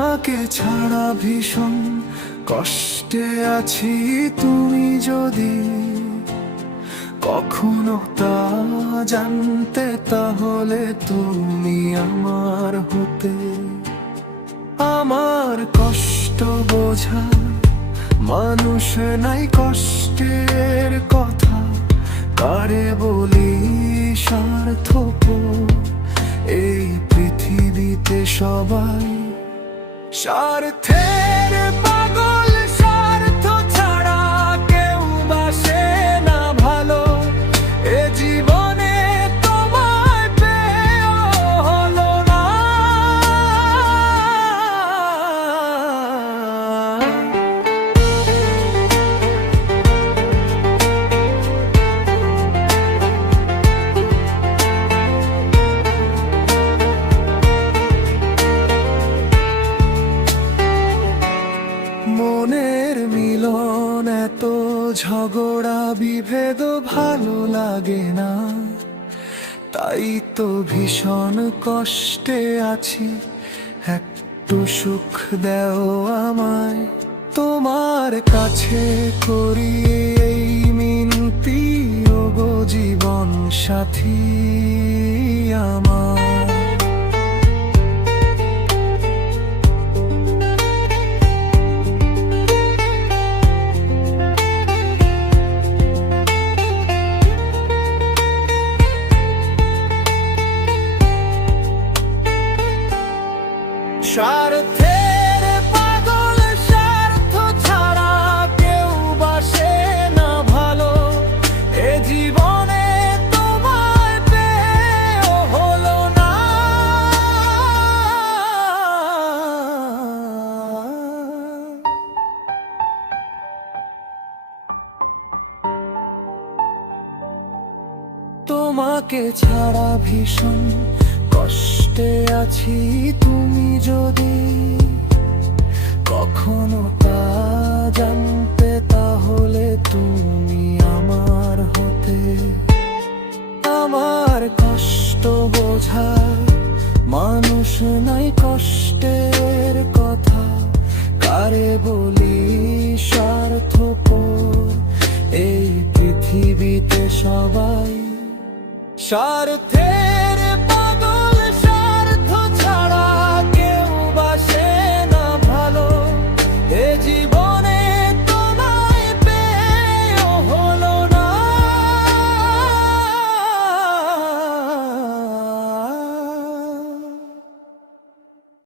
তোমাকে ছাড়া ভীষণ কষ্টে আছি, তুমি যদি কখনো তা জানতে, তাহলে তুমি আমার হতে। আমার কষ্ট বোঝা মানুষ নাই, কষ্টের কথা কারে বলি স্বার্থপর। এই পৃথিবীতে সবাই স্বার্থের পাগল, স্বার্থ ছাড়া কেউ বাসে না ভালো। এ জীবনে তোমায় পেয়েও হলো না। মনের মিলন এত ঝগড়া বিভেদ ভালো লাগে না, তাই তো ভীষণ কষ্টে আছি। একটু সুখ দেও আমায়, তোমার কাছে করি এই মিনতি, ওগো জীবন সাথী আমার। স্বার্থের পাগল, স্বার্থ ছাড়া কেউ বাসে না ভালো। এ জীবনে তোমায় পেয়েও হলো না। তোমাকে ছাড়া ভীষণ কষ্টে আছি, তুমি যদি কখনো তা জানতে, তাহলে তুমি আমার হতে। আমার কষ্ট বোঝার মানুষ নাই, কষ্টের কথা কারে বলি স্বার্থপর। এই পৃথিবীতে সবাই স্বার্থের